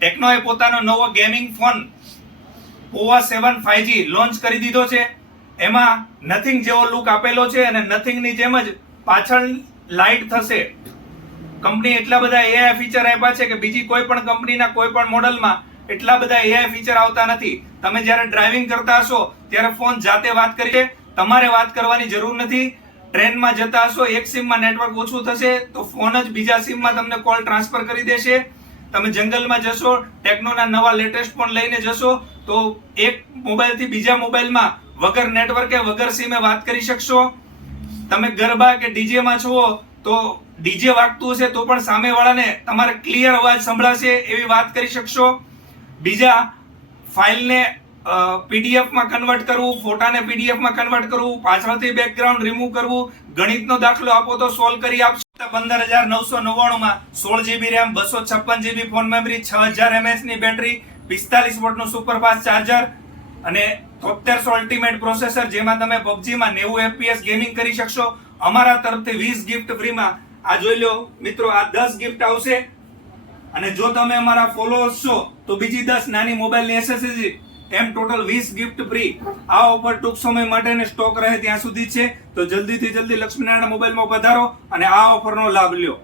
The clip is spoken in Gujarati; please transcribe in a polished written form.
ટેકનોએ પોતાનો નવો gaming phone poha 7 5G launch કરી દીધો છે. એમાં નથિંગ જેવો લુક આપેલો છે અને નથિંગની જેમ જ પાછળ લાઇટ થશે. કંપની એટલા બધા એઆઈ ફીચર આપ્યા છે કે બીજી કોઈ પણ કંપનીના કોઈ પણ મોડલમાં એટલા બધા એઆઈ ફીચર આવતા નથી. તમે જ્યારે ડ્રાઇવિંગ કરતા હશો ત્યારે ફોન જાતે વાત કરશે, તમારે વાત કરવાની જરૂર નથી. ટ્રેનમાં જતા હશો, એક સિમમાં નેટવર્ક ઓછું થશે તો ફોન જ બીજા સિમમાં તમને કોલ ટ્રાન્સફર કરી દેશે. તમે જંગલમાં જશો, ટેકનોના નવા લેટેસ્ટ ફોન લઈને જશો તો એક મોબાઈલથી બીજા મોબાઈલમાં વગર નેટવર્કે વગર સિમે વાત કરી શકશો. તમે ગરબા કે ડીજેમાં છો તો ડીજે વાગતું હશે તો પણ સામેવાળાને તમારે ક્લિયર અવાજ સંભળાશે એવી વાત કરી શકશો. બીજા, ફાઇલને પીડીએફમાં કન્વર્ટ કરવું, ફોટાને પીડીએફમાં કન્વર્ટ કરવું, પાછળથી બેકગ્રાઉન્ડ રિમૂવ કરવું, ગણિતનો દાખલો આપો તો સોલ્વ કરી આપશે. 15,999 માં 16GB RAM, 256GB phone memory, 6000 mAh ની બેટરી, 45 વોટનું સુપરફાસ્ટ ચાર્જર અને 7300 અલ્ટિમેટ પ્રોસેસર, જેમાં તમે PUBG માં 90 FPS ગેમિંગ કરી શકશો. અમારા તરફથી 20 ગિફ્ટ ફ્રીમાં આ જોઈ લો મિત્રો, આ 10 ગિફ્ટ આવશે અને જો તમે અમારા ફોલોઅર્સ છો તો બીજી 10 નાની મોબાઈલની એસેસરીઝ, એમ ટોટલ 20 ગિફ્ટ ફ્રી. આ ઓફર ટૂંક સમય માટે સ્ટોક રહે ત્યાં સુધી છે, તો જલ્દીથી જલ્દી લક્ષ્મીનારાયણ મોબાઈલમાં પધારો અને આ ઓફરનો લાભ લ્યો.